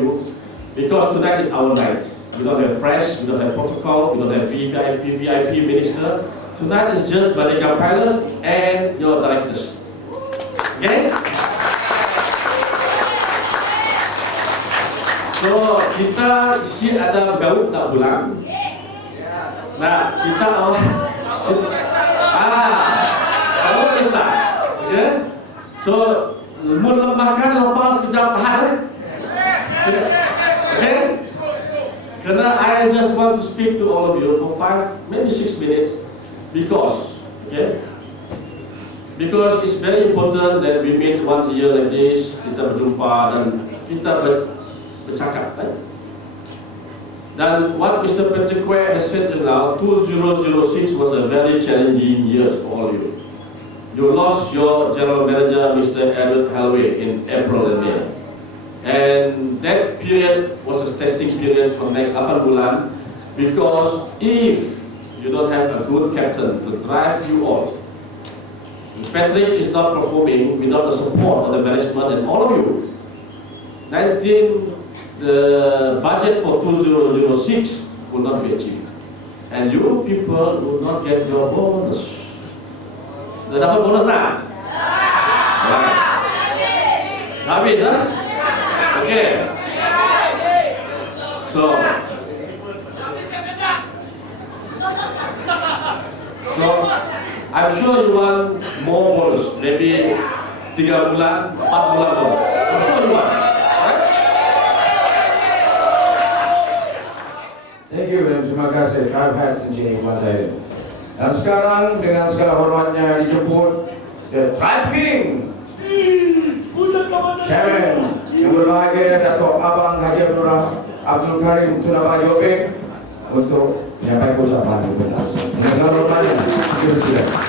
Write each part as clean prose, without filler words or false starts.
you, because tonight is our night. We don't have press, we don't have protocol, we don't have VIP minister. Tonight is just Merdeka Palace and your directors. Okay? So, kita si ada gaut nak pulang. Nah, kita kamu pesta. Okay? So, mula makan lepas sekejap tahan. Okay? Karena I just want to speak to all of you for 5, maybe 6 minutes, because it's very important that we meet once a year like this. Kita berjumpa dan kita bercakap. Dan what Mr. Patrick has said just now, 2006 was a very challenging year for all of you. You lost your general manager, Mr. Edward Hallway, in April and May. And that period was a testing period for the next 8 bulan, because if you don't have a good captain to drive you all, Patrick is not performing without the support of the management and all of you. The budget for 2006 will not be achieved, and you people will not get your bonus. Dah dapat bonus tak? Habis, ha? Okay. So I'm sure you want more bonus, maybe 3 bulan, 4 bulan bonus. I'm sure you want. Right? Thank you dan terima kasih Tribe Engineer Mas Aidil. Dan sekarang dengan segala hormatnya dijemput The Tribe King, Chairman yang berbahagia Dato' Abang Haji Abdul Karim Tunaba Jobek untuk menyampaikan ucapan di pentas. Dengan segala hormatnya, silakan.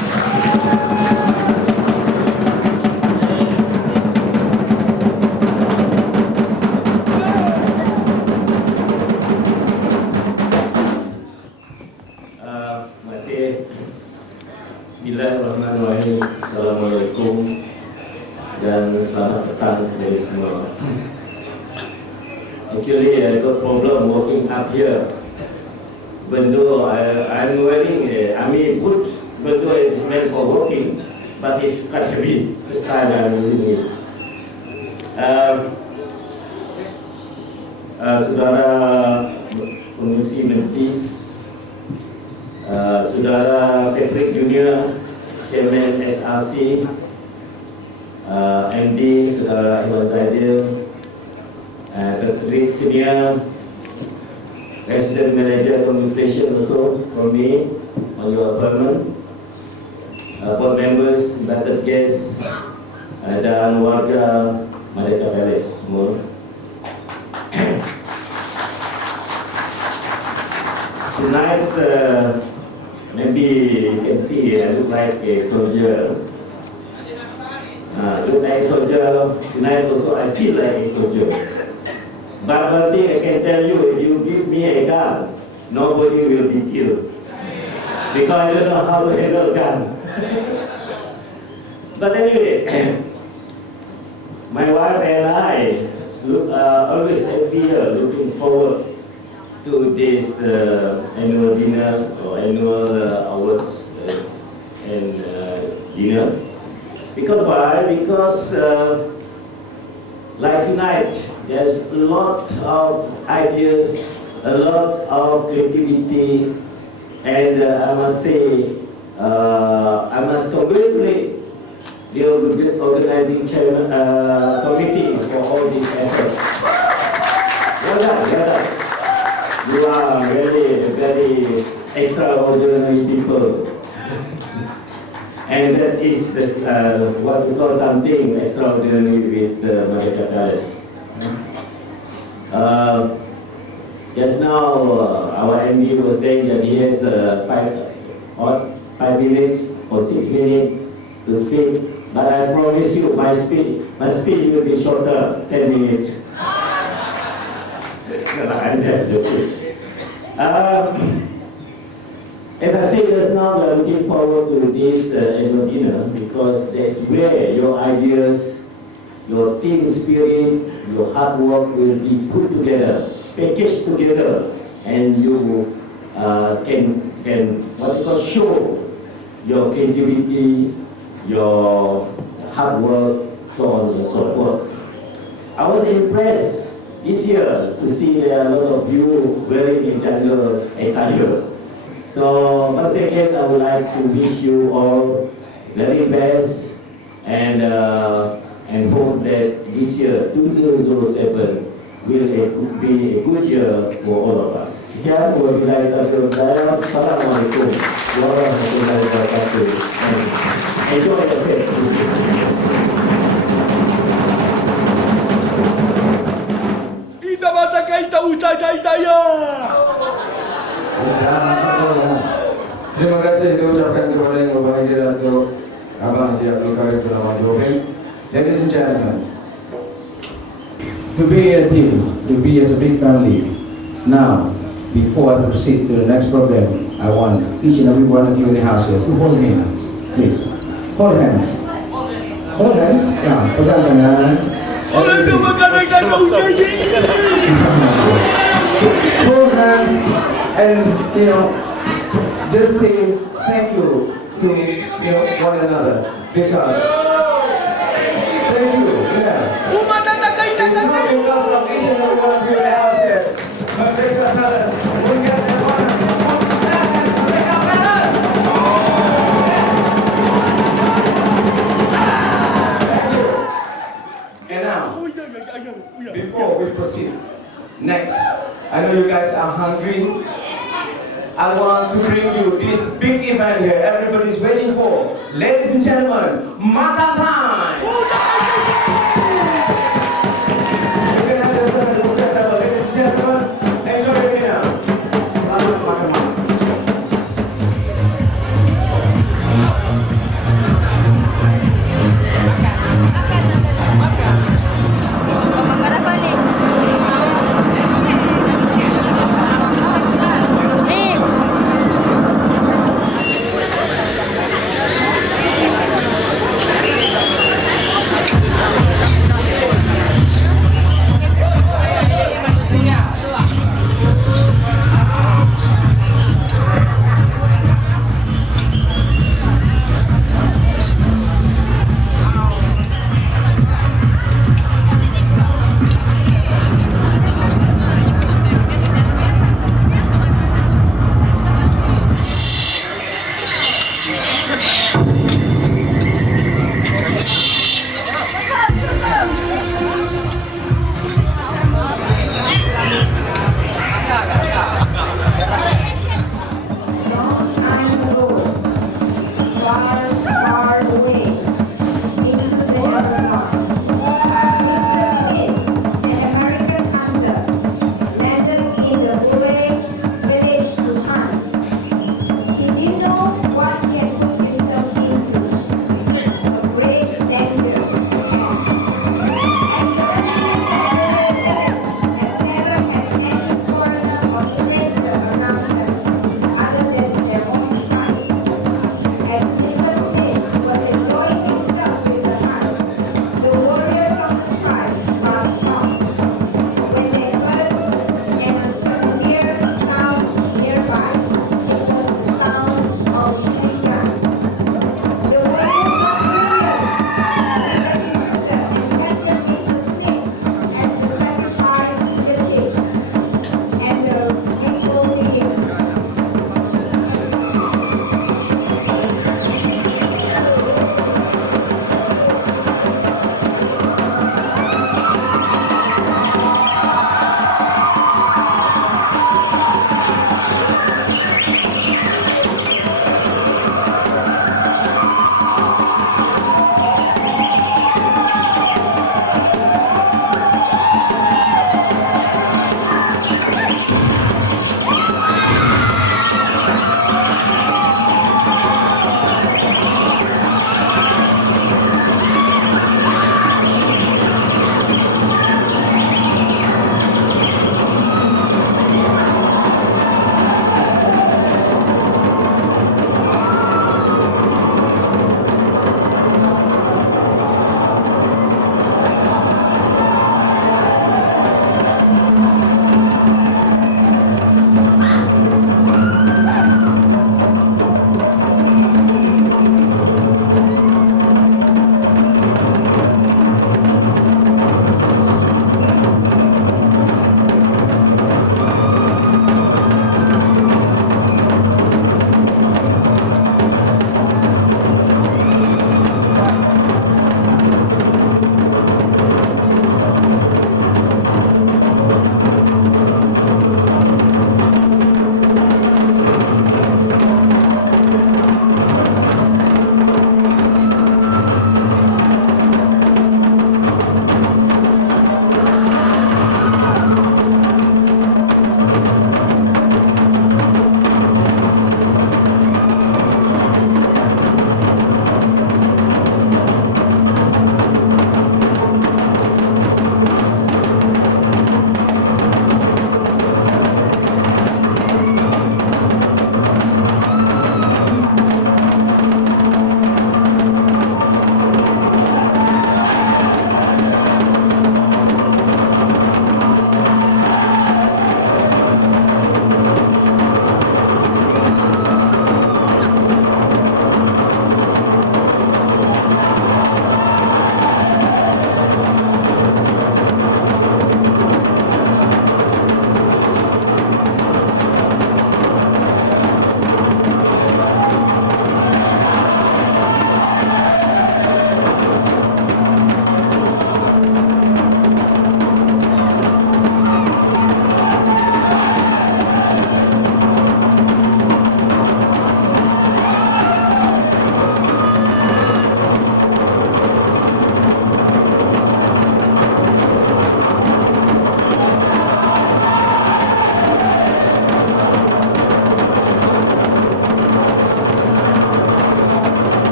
Bismillahirrahmanirrahim. Assalamualaikum dan selamat petang dari semua. Actually, I got problem walking up here. Even though I'm wearing army boots, even though it's meant for walking, but it's quite heavy. First time I'm using it. Saudara pengurusi Mphs, Saudara Patrick Junior, Chairman SRC, MD, Saudara Iwan Zaidil, Patrick Senior, Resident Manager Communication also from me on your appointment, board members, invited guests, dan warga Merdeka Palace semua. Tonight, maybe you can see I look like a soldier. Look like a soldier. Tonight also I feel like a soldier. But one thing I can tell you, if you give me a gun, nobody will be killed. Because I don't know how to handle a gun. But anyway, my wife and I always every year looking forward to this annual dinner or annual awards and dinner. Because why? Because like tonight, there's a lot of ideas, a lot of creativity, and I must say, I must congratulate the organizing chairman committee for all these efforts. Well done, well done. You are very, very extraordinary people. And that is what we call something extraordinary with Merdeka Palace. Just now, our MD was saying that he has 5 minutes or 6 minutes to speak. But I promise you, my speech will be shorter, 10 minutes. I'm just joking. As I said just now, we are looking forward to this annual dinner because that's where your ideas, your team spirit, your hard work will be put together, packaged together, and you can what you call show your creativity, your hard work, so on and so forth. I was impressed this year to see a lot of you wearing a jungle attire. So once again, I would like to wish you all very best and hope that this year 2007 will be a good year for all of us. Sekian, wabillahi taufiq wal hidayah. Assalamualaikum warahmatullahi wabarakatuh. Enjoy yourself. Kita mata kaita ucai-caitaya. Terima kasih diucapkan kepada yang berbahagia Datuk Abang Haji Abdul Karim Tunaba Jobek. Ladies and gentlemen, to be a team, to be as a big family. Now, before I proceed to the next program, I want each and every one of you in the house here to hold hands, please. Hold hands. Hold hands. Yeah, pegang tangan. Orang tu makan kaita ucai. Hold hands and just say thank you to one another because thank you. Yeah. Umat tak kaita kaita. Because of each and every one of you in the house here. But take the brothers. We got the brothers. We got brothers. Thank you. And now, before we proceed, next, I know you guys are hungry. I want to bring you this big event here everybody's waiting for. Ladies and gentlemen, makan time! You can have yourself a buffet table. Ladies and gentlemen, enjoy your dinner. Selamat makan malam.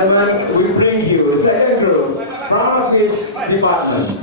gentlemen, we bring you second group from office department.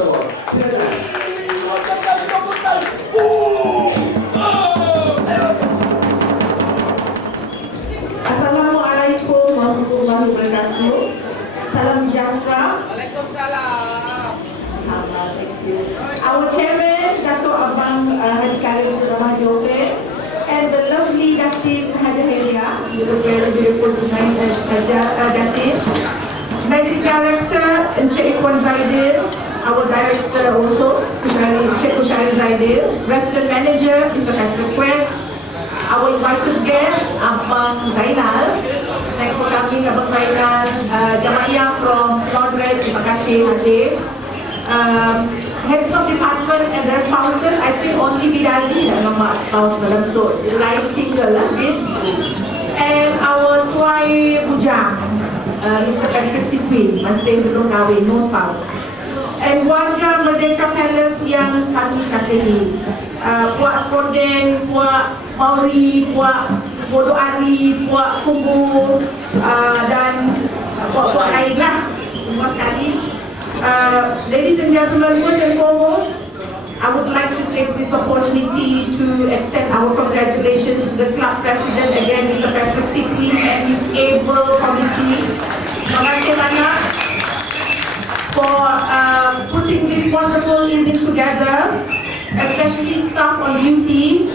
award. Silakan. Assalamualaikum warahmatullahi wabarakatuh. Salam sejahtera. Waalaikumsalam. Our chairman, Dato' Abang Haji Karim Rahmat Jobe, and the lovely Datin Haji Helia. You look very beautiful tonight, Datin. Managing Director, Encik Ikhwan Zaidil. Our Director also, Encik Kushari Zaidil. Resident Manager, Mr. Patrick Quek. Our invited guest, Abang Zainal. Thanks for coming, Abang Zainal. Jamaiyah from Snodred, terima kasih hadir. Heads of department and their spouses, I think only Bidadi dan nama spouse dalam tu. Lain single lah, and our tuai bujang, Mr. Patrick Sikwin, masih belum kahwin, no spouse. And warga Merdeka Palace yang kami kasihi. Puak Skoden, Puak Mauri, Puak Bodo Ari, Puak Kubu, dan Puak lain lah, semua sekali. Ladies and gentlemen, first and foremost, I would like to take this opportunity to extend our congratulations to the club president again, Mr. Patrick Sikwin, and his able committee. Terima kasih banyak for putting this wonderful evening together, especially staff on duty,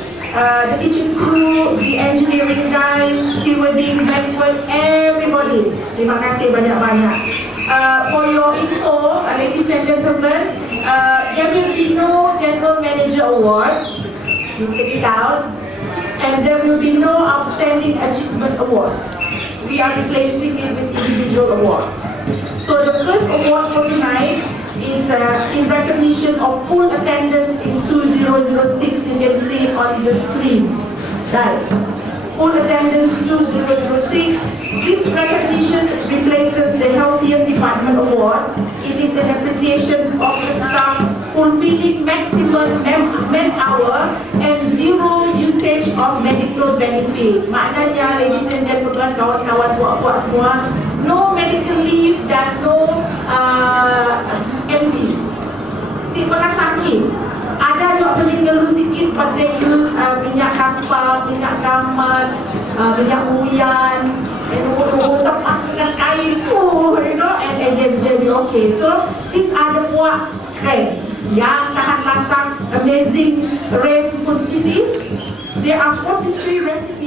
the kitchen crew, the engineering guys, stewarding, banquet, everybody. Terima kasih banyak-banyak. For your info, ladies and gentlemen, there will be no General Manager Award, you take it out, and there will be no Outstanding Achievement Awards. We are replacing it with individual awards. So the first award for tonight is in recognition of full attendance in 2006. You can see it on the screen. Right. Full attendance 2006. This recognition replaces the Healthiest Department Award. It is an appreciation of the staff fulfilling maximum man-hour and zero usage of medical benefit. Maknanya, ladies and gentlemen, kawan-kawan buat-buat semua, no medical leave dan no MC. Si pernah sakit. Ada juga meninggal sikit, but they use minyak kapal, minyak gamat, minyak uyan, and tepas dengan kain, you know, and they be okay. So these are the puak yang tahan lasak, amazing rare food species. There are 43 recipes.